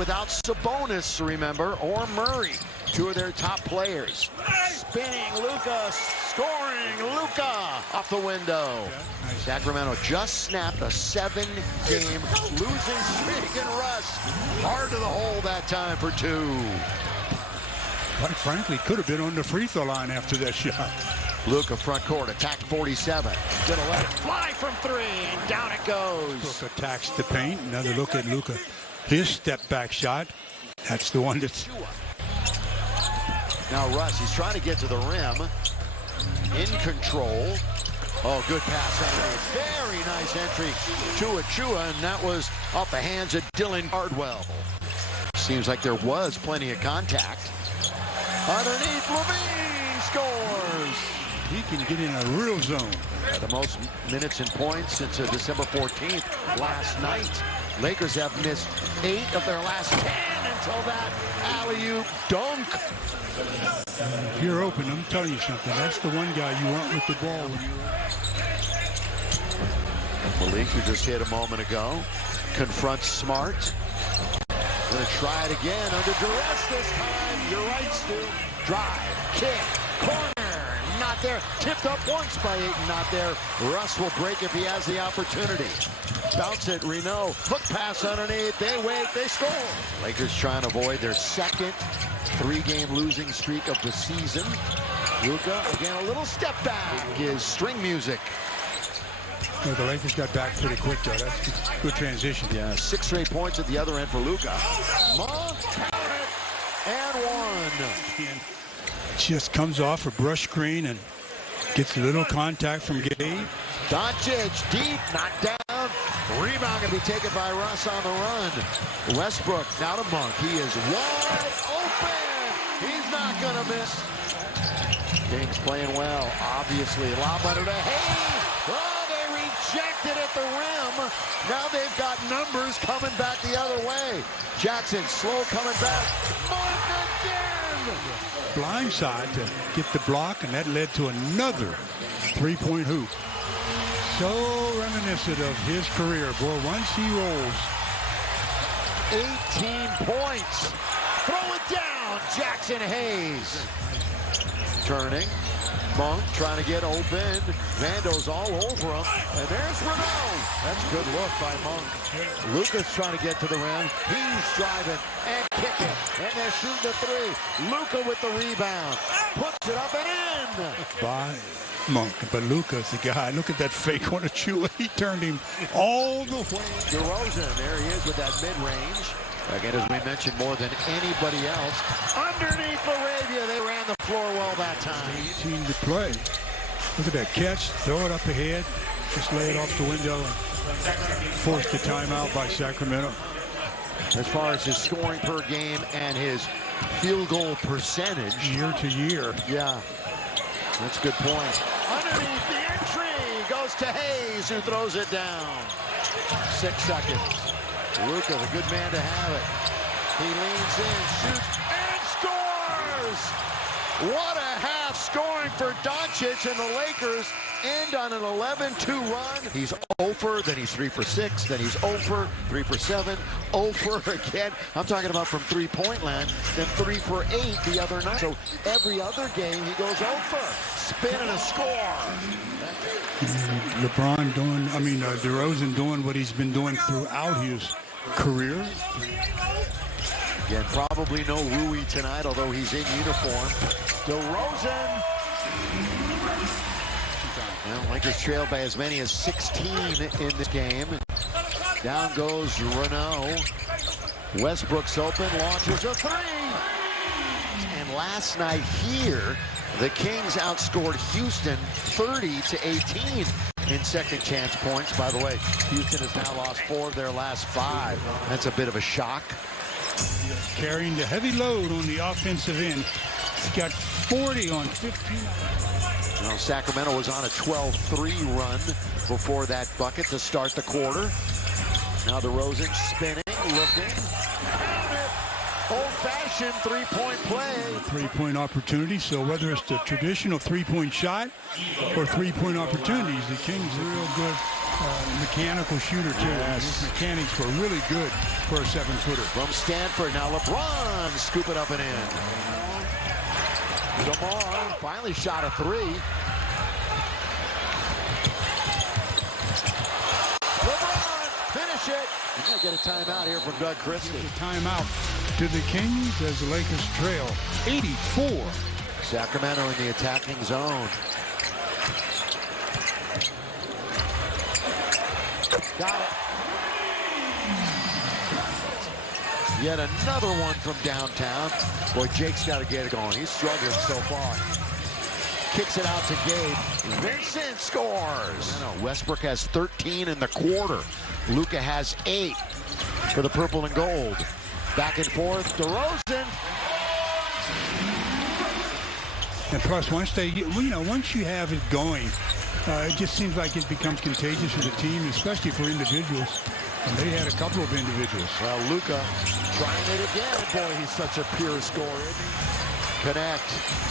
without Sabonis, remember, or Murray, two of their top players. Spinning Luka, scoring Luka off the window. Sacramento just snapped a 7-game losing streak, and Russ hard to the hole that time for 2. Quite frankly, could have been on the free throw line after that shot. Luka front court, attack 47. Gonna let it fly from 3, and down it goes. Luka attacks the paint. Another look at Luka. His step back shot. That's the one that's... Now Russ, he's trying to get to the rim. In control. Oh, good pass underneath. Very nice entry to Achua, and that was off the hands of Dylan Cardwell. Seems like there was plenty of contact. Underneath, Levine scores. He can get in a real zone. The most minutes and points since December 14th last night. Lakers have missed 8 of their last 10 until that alley-oop dunk. If you're open, I'm telling you something. That's the one guy you want with the ball. Malik, who just hit a moment ago, confronts Smart. Gonna try it again under duress this time. You're right, Stu. Drive, kick, corner. Not there. Tipped up once by Ayton, not there. Russ will break if he has the opportunity. Bounce it, Reno. Hook pass underneath. They wait, they score. Lakers trying to avoid their second 3-game losing streak of the season. Luka, again, a little step back is string music. Well, the Lakers got back pretty quick, though. That's a good transition. Yeah, 6 straight points at the other end for Luka. And 1. Just comes off a brush screen and gets a little contact from Gabe. Doncic deep, knocked down. Rebound going to be taken by Russ on the run. Westbrook now to Monk. He is wide open. He's not going to miss. Kings playing well, obviously. Lob under to Hayes. Oh, they rejected at the rim. Now they've got numbers coming back the other way. Jackson slow coming back. Monk again. Blindside to get the block, and that led to another 3-point hoop. So reminiscent of his career. Boy, once he rolls. 18 points. Throw it down, Jackson Hayes. Turning. Monk trying to get open. Vando's all over him. And there's Renaud. That's a good look by Monk. Luka's trying to get to the rim. He's driving and kicking. And they're shooting the 3. Luka with the rebound. Puts it up and in. By Monk. But Luka's the guy. Look at that fake on Achua. He turned him all the way. DeRozan, there he is with that mid-range. Again, as we mentioned, more than anybody else. Underneath Laravia, they ran the floor well that time. Team to play. Look at that catch. Throw it up ahead. Just lay it off the window and force the timeout by Sacramento. As far as his scoring per game and his field goal percentage. Year to year. Yeah, that's a good point. Underneath the entry goes to Hayes, who throws it down. 6 seconds. Luka, the good man to have it. He leans in, shoots, and scores! What a half scoring for Doncic, and the Lakers end on an 11-2 run. He's 0 for, then he's 3 for 6, then he's 0 for, 3 for 7, 0 for again. I'm talking about from 3-point land, then 3 for 8 the other night. So every other game he goes 0 for. Spin and a score. LeBron doing, DeRozan doing what he's been doing throughout his career. Again, probably no Rui tonight, although he's in uniform. DeRozan. Well, Lakers trailed by as many as 16 in this game. Down goes Renaud. Westbrook's open, launches a 3. And last night here, the Kings outscored Houston 30-18 in second chance points. By the way, Houston has now lost 4 of their last 5. That's a bit of a shock. Carrying the heavy load on the offensive end. He's got 40 on 15. Well, Sacramento was on a 12-3 run before that bucket to start the quarter. Now DeRozan spinning, looking. Old-fashioned 3-point play. 3-point opportunity. So whether it's the traditional 3-point shot or 3-point opportunities, the Kings are real good mechanical shooter, too. Yes. His mechanics were really good for a 7-footer. From Stanford, now LeBron scoop it up and in. DeMar finally shot a three. LeBron, finish it. You might get a timeout here from Doug Christie. Timeout to the Kings as the Lakers trail 84. Sacramento in the attacking zone. Got it. Yet another one from downtown. Boy, Jake's got to get it going. He's struggling so far. Kicks it out to Gabe. Vincent scores. Westbrook has 13 in the quarter. Luka has 8 for the purple and gold. Back and forth. DeRozan. And plus, once they get, once you have it going, it just seems like it becomes contagious for the team, especially for individuals. And they had a couple of individuals. Well, Luka trying it again. Boy, he's such a pure scorer. Connect.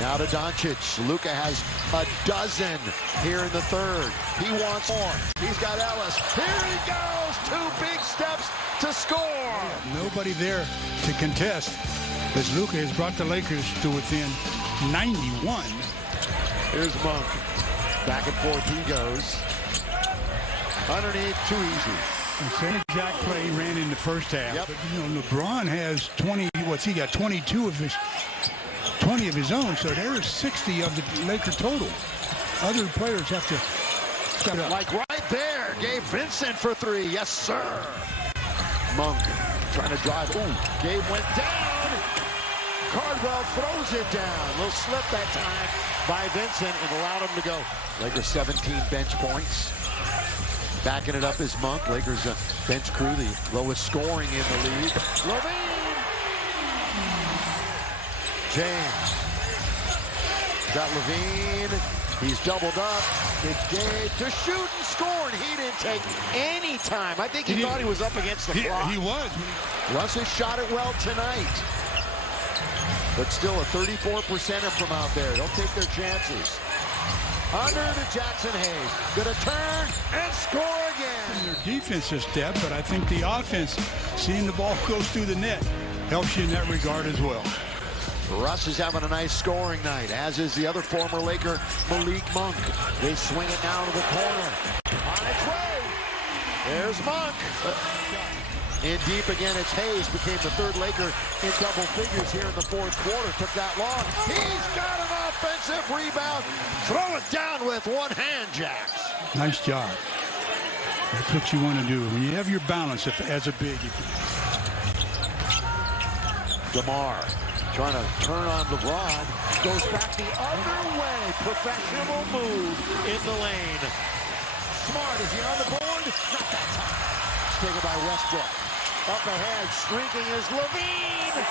Now to Doncic. Luka has a dozen here in the third. He wants more. He's got Ellis. Here he goes. 2 big steps to score. Nobody there to contest as Luka has brought the Lakers to within 91. Here's Monk. Back and forth he goes. Underneath, too easy. The same exact play he ran in the first half. Yep. But, LeBron has 20. What's he got? 22 of his 20 of his own. So there's 60 of the Laker total. Other players have to step up. Like right there, Gabe Vincent for 3. Yes, sir. Monk trying to drive. Ooh, Gabe went down. Cardwell throws it down. Little slip that time by Vincent and allowed him to go. Lakers 17 bench points. Backing it up is Monk. Lakers bench crew, the lowest scoring in the league. Levine. James. Got Levine. He's doubled up. It's Gabe to shoot and score, and he didn't take any time. I think he thought he was up against the clock. He was. Russ has shot it well tonight. But still a 34%er from out there. They'll take their chances. Under to Jackson Hayes. Gonna turn and score again. Their defense is step, but I think the offense, seeing the ball goes through the net, helps you in that regard as well. Russ is having a nice scoring night, as is the other former Laker, Malik Monk. They swing it down to the corner. On its way. There's Monk. In deep again, it's Hayes. Became the third Laker in double figures here in the fourth quarter. Took that long. He's got an offensive rebound. Throw it down with one hand, Jacks. Nice job. That's what you want to do. When you have your balance as a big. DeMar trying to turn on LeBron. Goes back the other way. Professional move in the lane. Smart, is he on the board? Not that time. It's taken by Westbrook. Up ahead, streaking is Levine.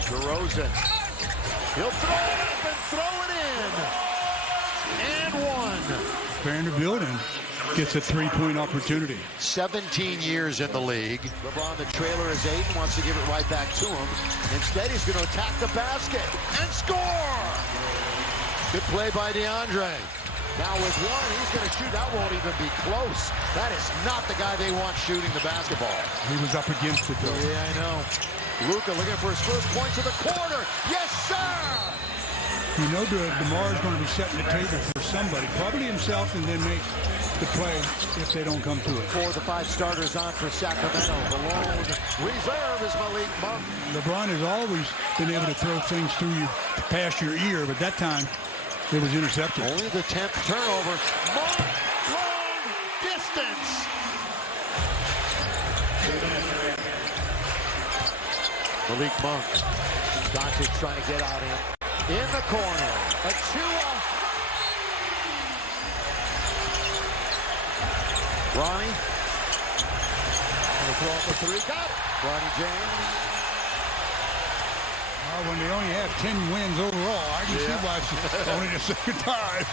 DeRozan. He'll throw it up and throw it in. And one. Vanderbilt gets a 3-point opportunity. 17 years in the league. LeBron, the trailer is 8, and wants to give it right back to him. Instead, he's going to attack the basket and score. Good play by DeAndre. Now with one, he's going to shoot. That won't even be close. That is not the guy they want shooting the basketball. He was up against it, though. Yeah, I know. Luka looking for his first points of the quarter. Yes, sir! You know, DeMar is going to be setting the table for somebody, probably himself, and then make the play if they don't come to it. 4 of the 5 starters on for Sacramento. The lone reserve is Malik Monk. LeBron has always been able to throw things through you past your ear, but that time it was intercepted. Only the 10th turnover. Monk, long distance. Malik Monk. Doncic trying to get out in the corner. Achua. Ronnie. Gonna throw up a 3. Got it. Ronnie James. When they only have 10 wins overall, I can see why it's only the second time.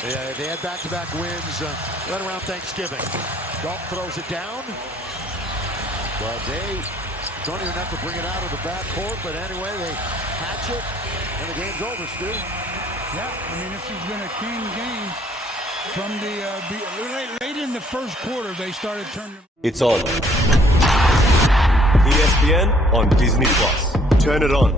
Yeah, they had back-to-back wins right around Thanksgiving. Galt throws it down. Well, they don't even have to bring it out of the backcourt, but anyway, they hatch it, and the game's over, Stu. Yeah, I mean, this has been a clean game. From the late in the first quarter, they started turning. It's on. ESPN on Disney Plus. Turn it on.